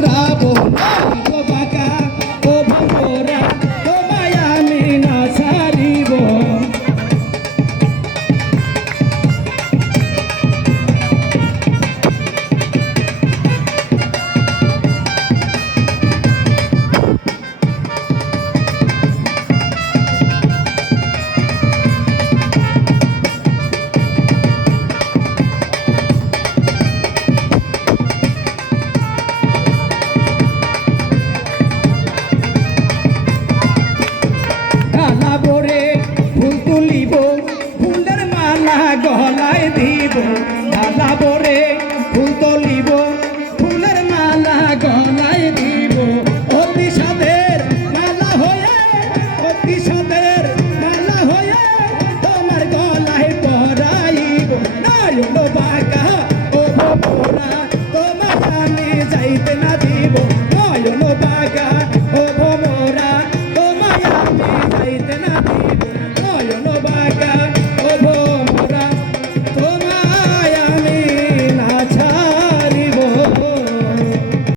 Bravo. Bravo. দিব ডালা ভরে ফুল তুলিব, ফুলের মালা গলায় দিব। অতি সাদের মালা হয়ে অতি সাদের মালা হয়ে তোমার গলায় পরাইব। নয়ন বাঁকা ও ভোরা তোমার আমি যাইতে না